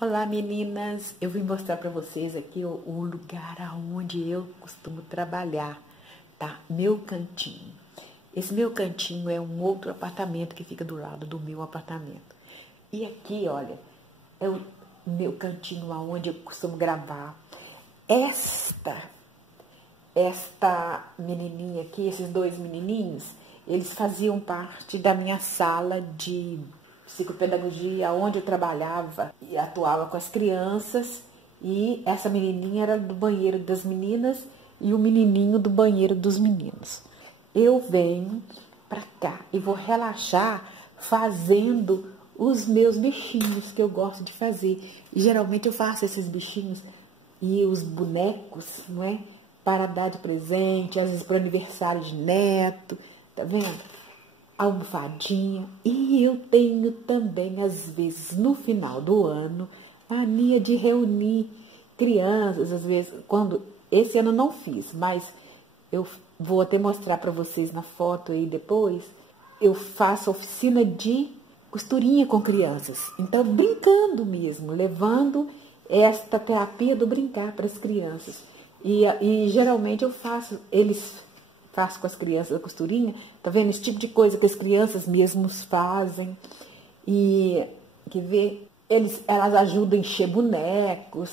Olá meninas, eu vim mostrar para vocês aqui o lugar aonde eu costumo trabalhar, tá? Meu cantinho. Esse meu cantinho é um outro apartamento que fica do lado do meu apartamento. E aqui, olha, é o meu cantinho aonde eu costumo gravar. Esta menininha aqui, esses dois menininhos, eles faziam parte da minha sala de psicopedagogia, onde eu trabalhava e atuava com as crianças. E essa menininha era do banheiro das meninas e o menininho do banheiro dos meninos. Eu venho pra cá e vou relaxar fazendo os meus bichinhos que eu gosto de fazer. E geralmente eu faço esses bichinhos e os bonecos, não é? Para dar de presente, às vezes para aniversário de neto, tá vendo? Almofadinha. E eu tenho também, às vezes, no final do ano, mania de reunir crianças, às vezes, esse ano eu não fiz, mas eu vou até mostrar para vocês na foto aí depois, eu faço oficina de costurinha com crianças. Então, brincando mesmo, levando esta terapia do brincar para as crianças. E geralmente eu faço com as crianças a costurinha, tá vendo? Esse tipo de coisa que as crianças mesmos fazem. E, quer ver? Elas ajudam a encher bonecos.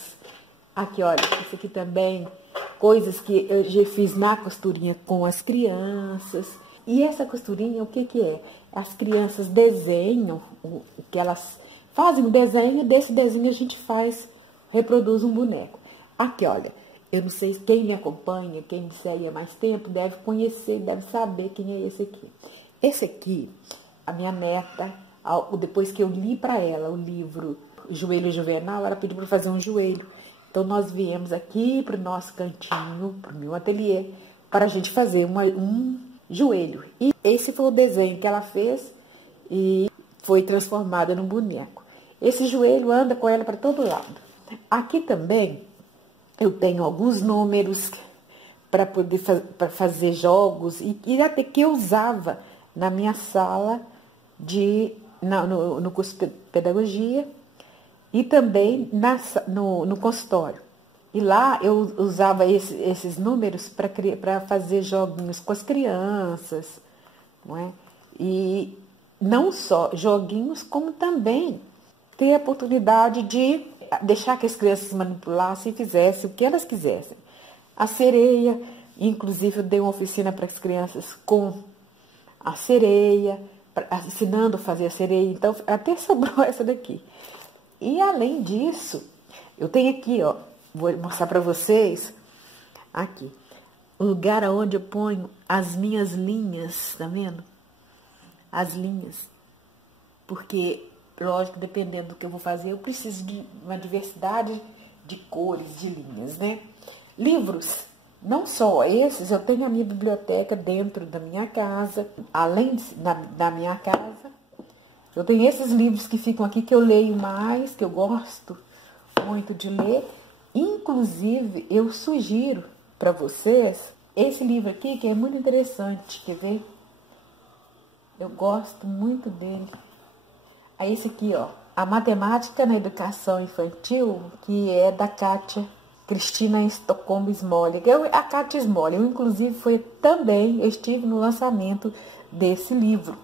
Aqui, olha, isso aqui também, coisas que eu já fiz na costurinha com as crianças. E essa costurinha, o que é? As crianças desenham, o que elas fazem um desenho, desse desenho a gente reproduz um boneco. Aqui, olha, eu não sei quem me acompanha, quem me segue há mais tempo, deve conhecer, deve saber quem é esse aqui. Esse aqui, a minha neta, depois que eu li para ela o livro Joelho Juvenal, ela pediu para fazer um joelho. Então, nós viemos aqui para o nosso cantinho, para o meu ateliê, para a gente fazer um joelho. E esse foi o desenho que ela fez e foi transformado num boneco. Esse joelho anda com ela para todo lado. Aqui também eu tenho alguns números para poder fazer jogos e até que eu usava na minha sala no curso de pedagogia e também no consultório. E lá eu usava esses números para fazer joguinhos com as crianças, não é? E não só joguinhos, como também ter a oportunidade de deixar que as crianças manipulassem e fizessem o que elas quisessem. A sereia, inclusive eu dei uma oficina para as crianças com a sereia, ensinando a fazer a sereia, então até sobrou essa daqui. E além disso, eu tenho aqui, ó, vou mostrar para vocês, aqui, o lugar onde eu ponho as minhas linhas, tá vendo? As linhas, porque lógico, dependendo do que eu vou fazer, eu preciso de uma diversidade de cores, de linhas, né? Livros, não só esses, eu tenho a minha biblioteca dentro da minha casa, além da minha casa, eu tenho esses livros que ficam aqui, que eu leio mais, que eu gosto muito de ler. Inclusive, eu sugiro para vocês esse livro aqui, que é muito interessante, quer ver? Eu gosto muito dele. É esse aqui, ó, A Matemática na Educação Infantil, que é da Kátia Cristina Estocolmo Smolli. A Kátia Smolli, inclusive, eu estive no lançamento desse livro.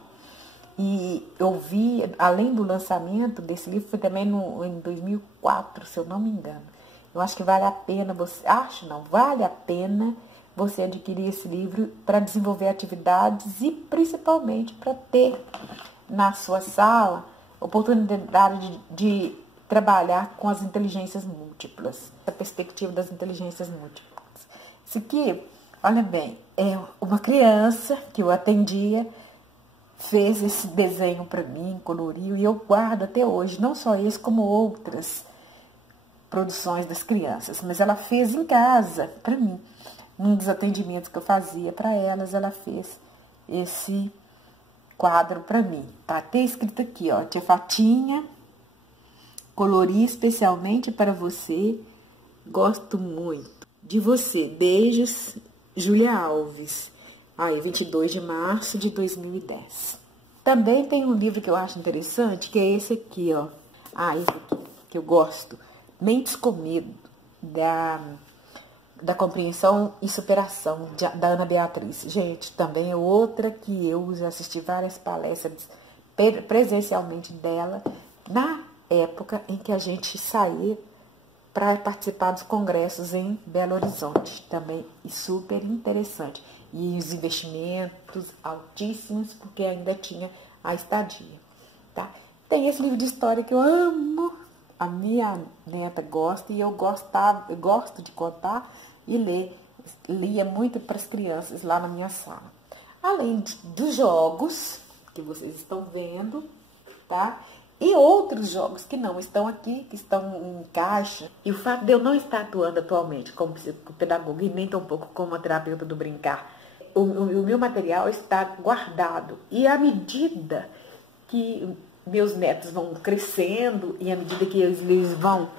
E eu vi, além do lançamento desse livro, foi também em 2004, se eu não me engano. Eu acho que vale a pena vale a pena você adquirir esse livro para desenvolver atividades e principalmente para ter na sua sala oportunidade de trabalhar com as inteligências múltiplas, a perspectiva das inteligências múltiplas. Isso aqui, olha bem, é uma criança que eu atendia, fez esse desenho para mim, coloriu, e eu guardo até hoje, não só esse, como outras produções das crianças, mas ela fez em casa para mim. Um dos atendimentos que eu fazia para elas, ela fez esse quadro para mim. Tá até escrito aqui, ó, Tia Fatinha, colori especialmente para você, gosto muito de você. Beijos, Júlia Alves. Aí, 22 de março de 2010. Também tem um livro que eu acho interessante, que é esse aqui, ó. Esse aqui. que eu gosto, Mentes com Medo, da compreensão e superação, da Ana Beatriz. Gente, também é outra que eu já assisti várias palestras presencialmente dela, na época em que a gente saía para participar dos congressos em Belo Horizonte. Também super interessante. E os investimentos altíssimos, porque ainda tinha a estadia. Tá? Tem esse livro de história que eu amo, a minha neta gosta, e eu gosto de contar e ler. Lia muito para as crianças lá na minha sala. Além dos jogos que vocês estão vendo, tá? E outros jogos que não estão aqui, que estão em caixa. E o fato de eu não estar atuando atualmente como psicopedagoga e nem tampouco como terapeuta do brincar, o meu material está guardado. E à medida que meus netos vão crescendo e à medida que eles vão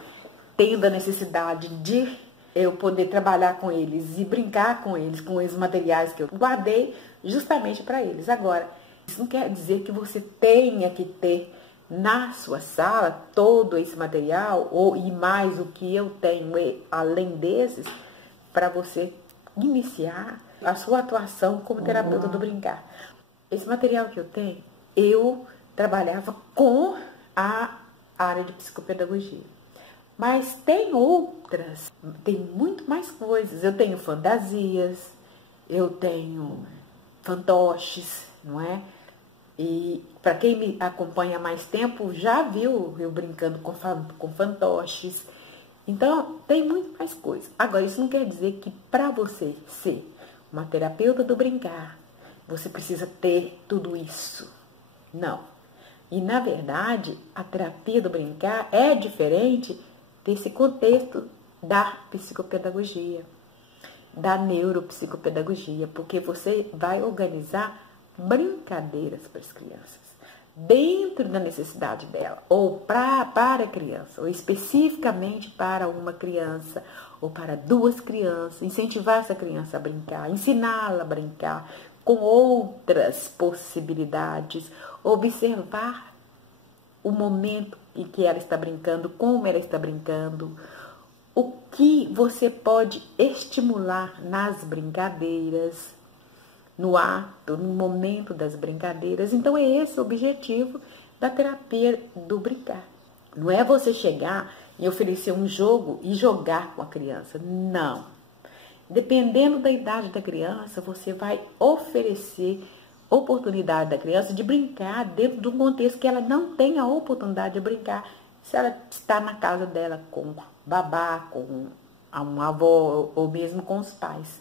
tendo a necessidade de eu poder trabalhar com eles e brincar com eles, com esses materiais que eu guardei justamente para eles. Agora, isso não quer dizer que você tenha que ter na sua sala todo esse material e mais o que eu tenho além desses para você iniciar a sua atuação como terapeuta do brincar. Esse material que eu tenho, eu trabalhava com a área de psicopedagogia. Mas tem outras, tem muito mais coisas. Eu tenho fantasias, eu tenho fantoches, não é? E para quem me acompanha há mais tempo, já viu eu brincando com fantoches. Então, tem muito mais coisa. Agora, isso não quer dizer que para você ser uma terapeuta do brincar, você precisa ter tudo isso. Não. E, na verdade, a terapia do brincar é diferente desse contexto da psicopedagogia, da neuropsicopedagogia, porque você vai organizar brincadeiras para as crianças, dentro da necessidade dela, ou para a criança, ou especificamente para uma criança, ou para duas crianças, incentivar essa criança a brincar, ensiná-la a brincar com outras possibilidades, observar o momento em que ela está brincando, como ela está brincando, o que você pode estimular nas brincadeiras, no ato, no momento das brincadeiras. Então, é esse o objetivo da terapia do brincar. Não é você chegar e oferecer um jogo e jogar com a criança. Não. Dependendo da idade da criança, você vai oferecer oportunidade da criança de brincar dentro de um contexto que ela não tem a oportunidade de brincar. Se ela está na casa dela com babá, com uma avó ou mesmo com os pais.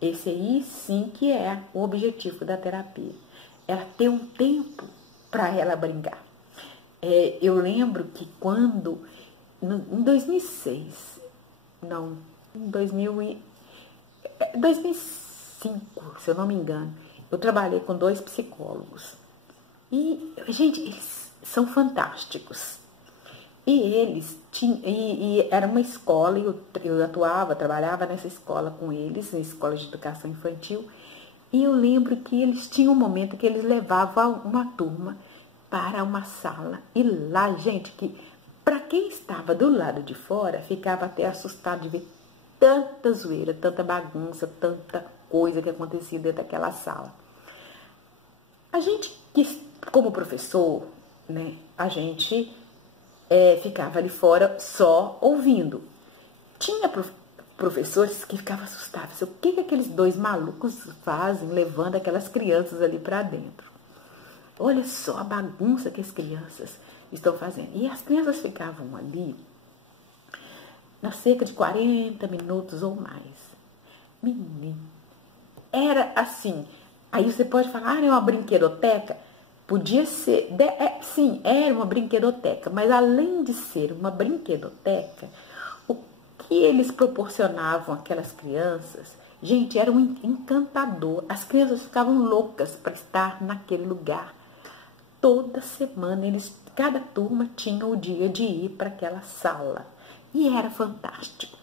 Esse aí sim que é o objetivo da terapia. Ela ter um tempo para ela brincar. Eu lembro que quando, em 2006, não, em 2005, se eu não me engano, eu trabalhei com 2 psicólogos. E, gente, eles são fantásticos. E eles tinham, e era uma escola, e eu trabalhava nessa escola com eles, na escola de educação infantil, e eu lembro que eles tinham um momento que eles levavam uma turma para uma sala, e lá, gente, que para quem estava do lado de fora, ficava até assustado de ver tanta zoeira, tanta bagunça, tanta coisa que acontecia dentro daquela sala. A gente, como professor, né, a gente ficava ali fora só ouvindo. Tinha professores que ficavam assustados. O que aqueles 2 malucos fazem levando aquelas crianças ali para dentro? Olha só a bagunça que as crianças estão fazendo. E as crianças ficavam ali na cerca de 40 minutos ou mais. Menino, era assim. Aí você pode falar, é uma brinquedoteca? Podia ser, sim, era uma brinquedoteca, mas além de ser uma brinquedoteca, o que eles proporcionavam àquelas crianças, gente, era um encantador. As crianças ficavam loucas para estar naquele lugar. Toda semana, cada turma tinha o dia de ir para aquela sala. E era fantástico.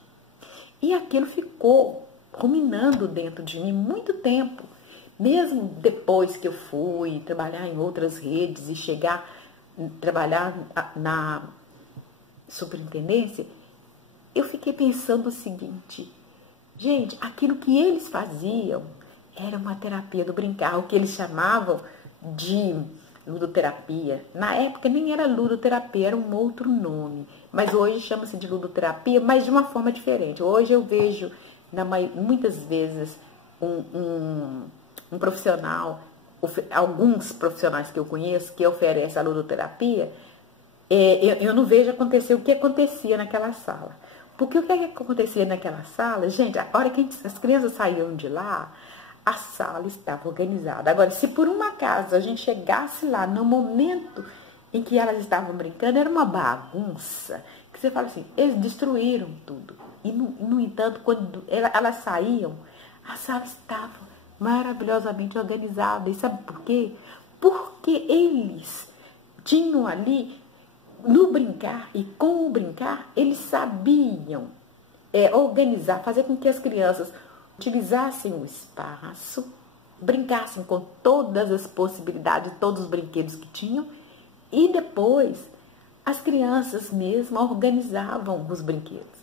E aquilo ficou ruminando dentro de mim muito tempo. Mesmo depois que eu fui trabalhar em outras redes e trabalhar superintendência, eu fiquei pensando o seguinte: gente, aquilo que eles faziam era uma terapia do brincar, o que eles chamavam de ludoterapia. Na época nem era ludoterapia, era um outro nome, mas hoje chama-se de ludoterapia, mas de uma forma diferente. Hoje eu vejo, muitas vezes, um profissional, alguns profissionais que eu conheço que oferecem a ludoterapia, eu não vejo acontecer o que acontecia naquela sala. Porque o que acontecia naquela sala, gente, a hora que as crianças saíam de lá, a sala estava organizada. Agora, se por um acaso a gente chegasse lá no momento em que elas estavam brincando, era uma bagunça, que você fala assim, eles destruíram tudo. E, no entanto, quando elas saíam, a sala estava maravilhosamente organizada. E sabe por quê? Porque eles tinham ali, no brincar e com o brincar, eles sabiam organizar, fazer com que as crianças utilizassem o espaço, brincassem com todas as possibilidades, todos os brinquedos que tinham, e depois as crianças mesmo organizavam os brinquedos.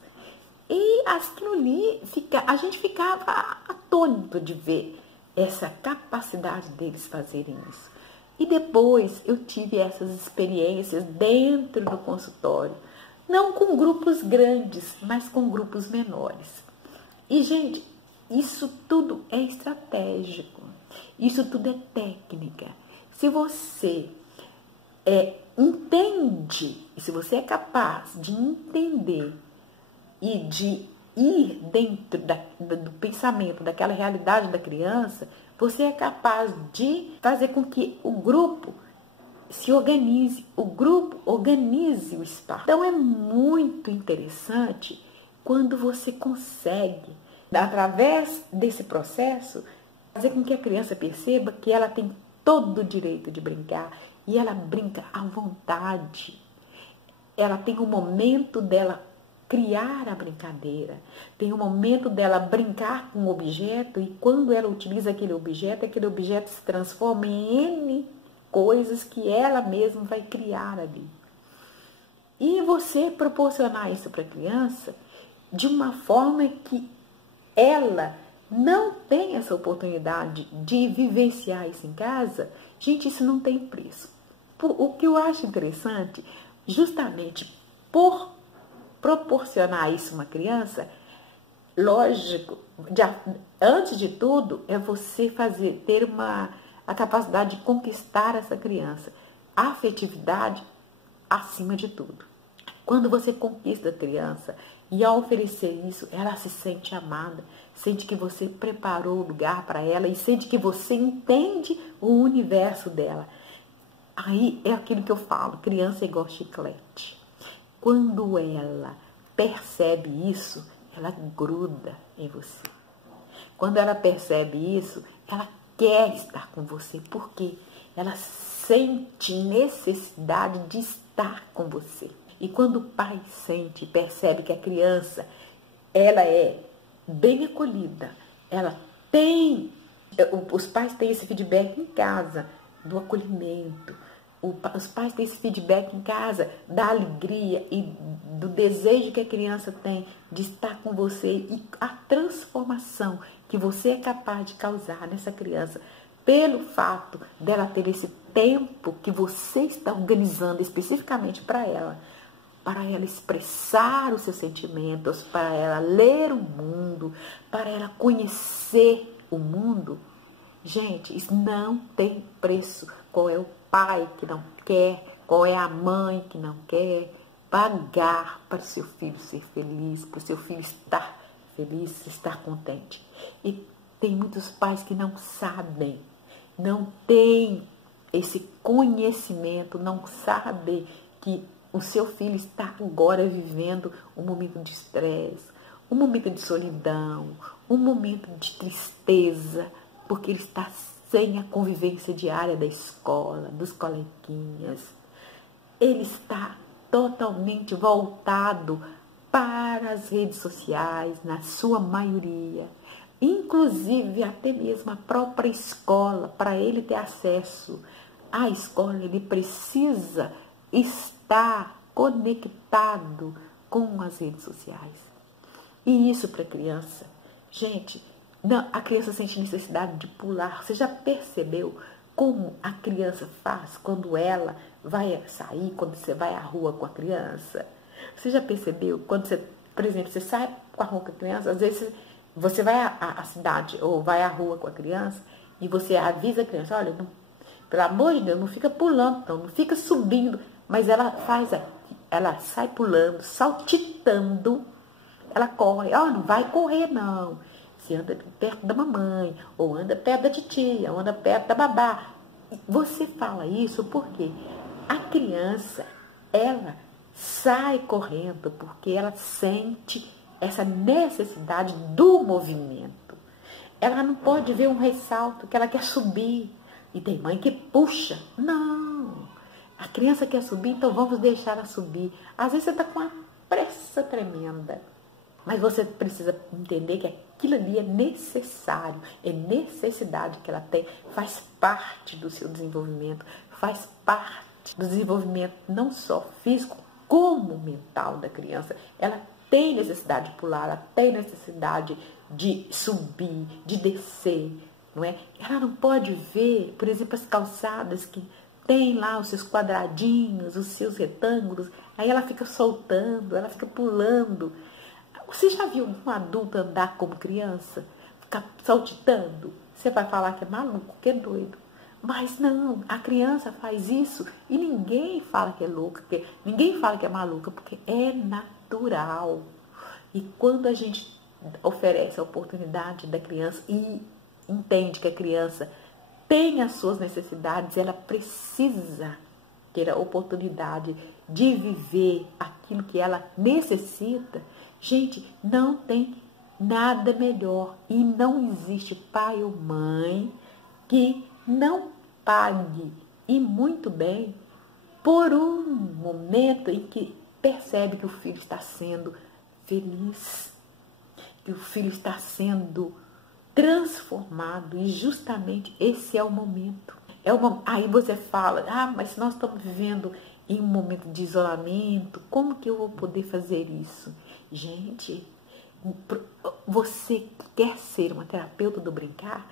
E aquilo ali, a gente ficava atônito de ver essa capacidade deles fazerem isso. E depois eu tive essas experiências dentro do consultório, não com grupos grandes, mas com grupos menores. E, gente, isso tudo é estratégico, isso tudo é técnica. Se você entende, se você é capaz de entender e de ir dentro do pensamento, daquela realidade da criança, você é capaz de fazer com que o grupo se organize, o grupo organize o espaço. Então é muito interessante quando você consegue, através desse processo, fazer com que a criança perceba que ela tem todo o direito de brincar e ela brinca à vontade. Ela tem um momento dela criar a brincadeira, tem um momento dela brincar com o objeto e quando ela utiliza aquele objeto se transforma em N coisas que ela mesma vai criar ali. E você proporcionar isso para a criança de uma forma que ela não tem essa oportunidade de vivenciar isso em casa, gente, isso não tem preço. O que eu acho interessante, justamente por proporcionar isso a uma criança, lógico, antes de tudo, é você ter a capacidade de conquistar essa criança. A afetividade acima de tudo. Quando você conquista a criança e ao oferecer isso, ela se sente amada, sente que você preparou o lugar para ela e sente que você entende o universo dela. Aí é aquilo que eu falo, criança é igual chiclete. Quando ela percebe isso, ela gruda em você. Quando ela percebe isso, ela quer estar com você. Por quê? Ela sente necessidade de estar com você. E quando o pai sente e percebe que a criança, ela é bem acolhida, os pais têm esse feedback em casa do acolhimento, os pais têm esse feedback em casa da alegria e do desejo que a criança tem de estar com você e a transformação que você é capaz de causar nessa criança pelo fato dela ter esse tempo que você está organizando especificamente para ela expressar os seus sentimentos, para ela ler o mundo, para ela conhecer o mundo. Gente, isso não tem preço. Qual é o pai que não quer, qual é a mãe que não quer pagar para o seu filho ser feliz, para o seu filho estar feliz, estar contente. E tem muitos pais que não sabem, não têm esse conhecimento, não sabem que o seu filho está agora vivendo um momento de estresse, um momento de solidão, um momento de tristeza, porque ele está sem a convivência diária da escola, dos coleguinhas. Ele está totalmente voltado para as redes sociais, na sua maioria. Inclusive, até mesmo a própria escola, para ele ter acesso à escola, ele precisa estar conectado com as redes sociais. E isso para a criança, gente, não, a criança sente necessidade de pular. Você já percebeu como a criança faz quando ela vai sair, quando você vai à rua com a criança? Você já percebeu quando você, por exemplo, você sai com a rua com a criança, às vezes você vai à cidade ou vai à rua com a criança e você avisa a criança, olha, não, pelo amor de Deus, não fica pulando, não fica subindo, mas ela sai pulando, saltitando, ela corre, não vai correr não. Você anda perto da mamãe, ou anda perto da titia, ou anda perto da babá. Você fala isso porque a criança, ela sai correndo porque ela sente essa necessidade do movimento. Ela não pode ver um ressalto que ela quer subir. E tem mãe que puxa. Não. A criança quer subir, então vamos deixar ela subir. Às vezes você está com uma pressa tremenda. Mas você precisa entender que aquilo ali é necessário, é necessidade que ela tem, faz parte do seu desenvolvimento, faz parte do desenvolvimento não só físico, como mental da criança. Ela tem necessidade de pular, ela tem necessidade de subir, de descer, não é? Ela não pode ver, por exemplo, as calçadas que tem lá os seus quadradinhos, os seus retângulos, aí ela fica soltando, ela fica pulando. Você já viu um adulto andar como criança? Ficar saltitando? Você vai falar que é maluco, que é doido. Mas não, a criança faz isso e ninguém fala que é louca, ninguém fala que é maluca, porque é natural. E quando a gente oferece a oportunidade da criança e entende que a criança tem as suas necessidades, ela precisa ter a oportunidade de viver aquilo que ela necessita. Gente, não tem nada melhor e não existe pai ou mãe que não pague, e muito bem, por um momento em que percebe que o filho está sendo feliz, que o filho está sendo transformado, e justamente esse é o momento. Aí você fala, mas nós estamos vivendo em um momento de isolamento, como que eu vou poder fazer isso? Gente, você que quer ser uma terapeuta do brincar,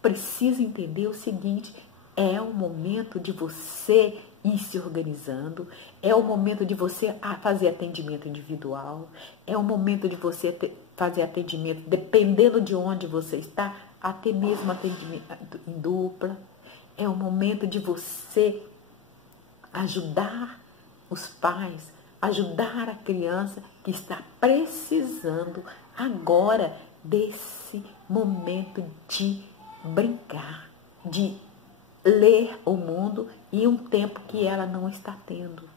precisa entender o seguinte, é o momento de você ir se organizando, é o momento de você fazer atendimento individual, é o momento de você fazer atendimento, dependendo de onde você está, até mesmo atendimento em dupla, é o momento de você ajudar os pais, ajudar a criança que está precisando agora desse momento de brincar, de ler o mundo em um tempo que ela não está tendo,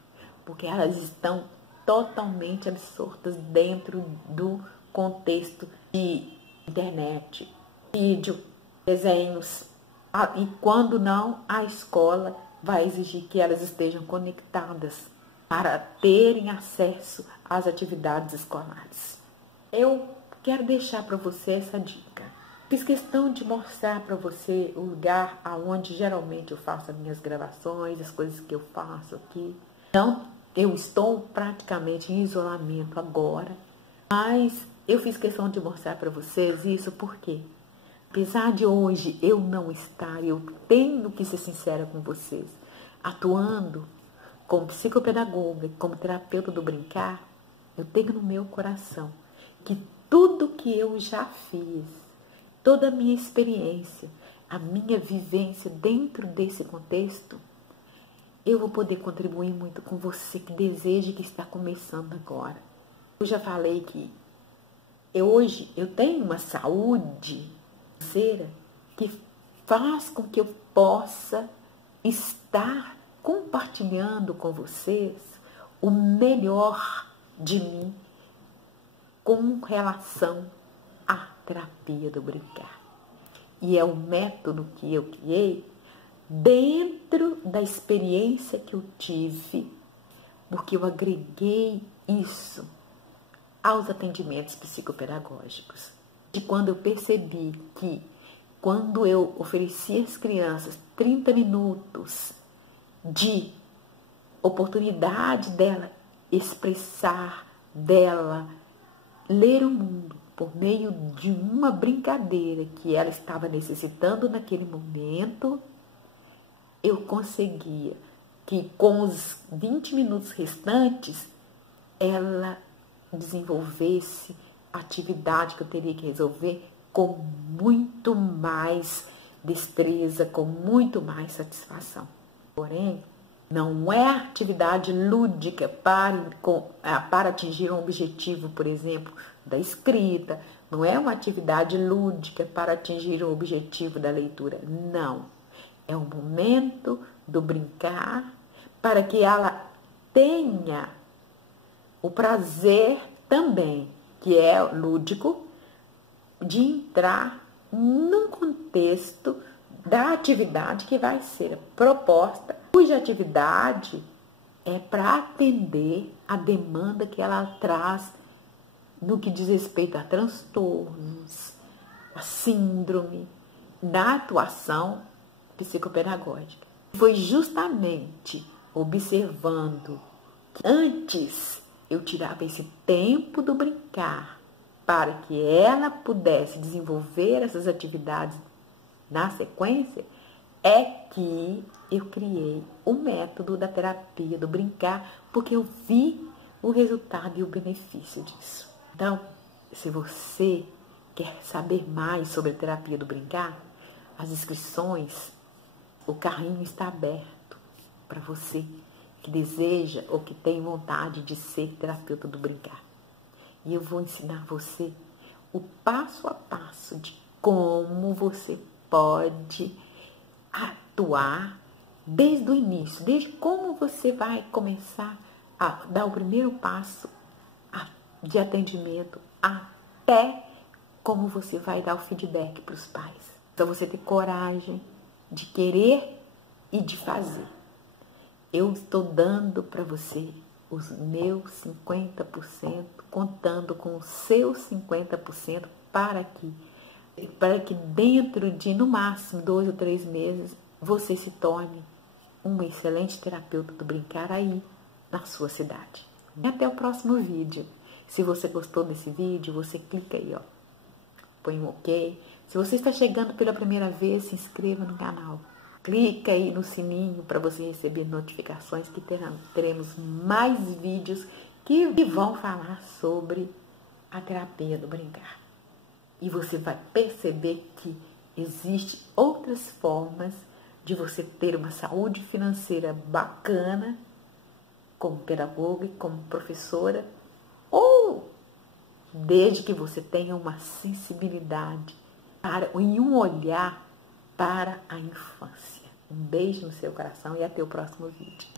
porque elas estão totalmente absortas dentro do contexto de internet, vídeo, desenhos, e quando não, a escola vai exigir que elas estejam conectadas para terem acesso às atividades escolares. Eu quero deixar para você essa dica. Fiz questão de mostrar para você o lugar aonde geralmente eu faço as minhas gravações, as coisas que eu faço aqui. Então, eu estou praticamente em isolamento agora, mas eu fiz questão de mostrar para vocês isso porque, apesar de hoje eu não estar, eu tenho que ser sincera com vocês, atuando como psicopedagoga, como terapeuta do brincar, eu tenho no meu coração que tudo que eu já fiz, toda a minha experiência, a minha vivência dentro desse contexto, eu vou poder contribuir muito com você que deseja e que está começando agora. Eu já falei que hoje eu tenho uma saúde financeira que faz com que eu possa estar compartilhando com vocês o melhor de mim com relação à terapia do brincar. E é o método que eu criei dentro da experiência que eu tive, porque eu agreguei isso aos atendimentos psicopedagógicos. De quando eu percebi que, quando eu oferecia às crianças 30 minutos de oportunidade dela expressar dela, ler o mundo por meio de uma brincadeira que ela estava necessitando naquele momento, eu conseguia que com os 20 minutos restantes ela desenvolvesse a atividade que eu teria que resolver com muito mais destreza, com muito mais satisfação. Porém, não é atividade lúdica para atingir um objetivo, por exemplo, da escrita, não é uma atividade lúdica para atingir o objetivo da leitura, não. É o momento do brincar para que ela tenha o prazer também, que é lúdico, de entrar num contexto da atividade que vai ser proposta, cuja atividade é para atender a demanda que ela traz no que diz respeito a transtornos, a síndrome, na atuação psicopedagógica. Foi justamente observando que antes eu tirava esse tempo do brincar para que ela pudesse desenvolver essas atividades na sequência, é que eu criei o método da terapia do brincar, porque eu vi o resultado e o benefício disso. Então, se você quer saber mais sobre a terapia do brincar, as inscrições, o carrinho está aberto para você que deseja ou que tem vontade de ser terapeuta do brincar. E eu vou ensinar você o passo a passo de como você pode atuar desde o início, desde como você vai começar a dar o primeiro passo de atendimento até como você vai dar o feedback para os pais. Então você ter coragem de querer e de fazer. Eu estou dando para você os meus 50%, contando com os seus 50% para que dentro de, no máximo, 2 ou 3 meses, você se torne um excelente terapeuta do brincar aí na sua cidade. E até o próximo vídeo. Se você gostou desse vídeo, você clica aí, ó, põe um ok. Se você está chegando pela primeira vez, se inscreva no canal. Clica aí no sininho para você receber notificações que teremos mais vídeos que vão falar sobre a terapia do brincar. E você vai perceber que existem outras formas de você ter uma saúde financeira bacana, como pedagoga e como professora, ou desde que você tenha uma sensibilidade e um olhar para a infância. Um beijo no seu coração e até o próximo vídeo.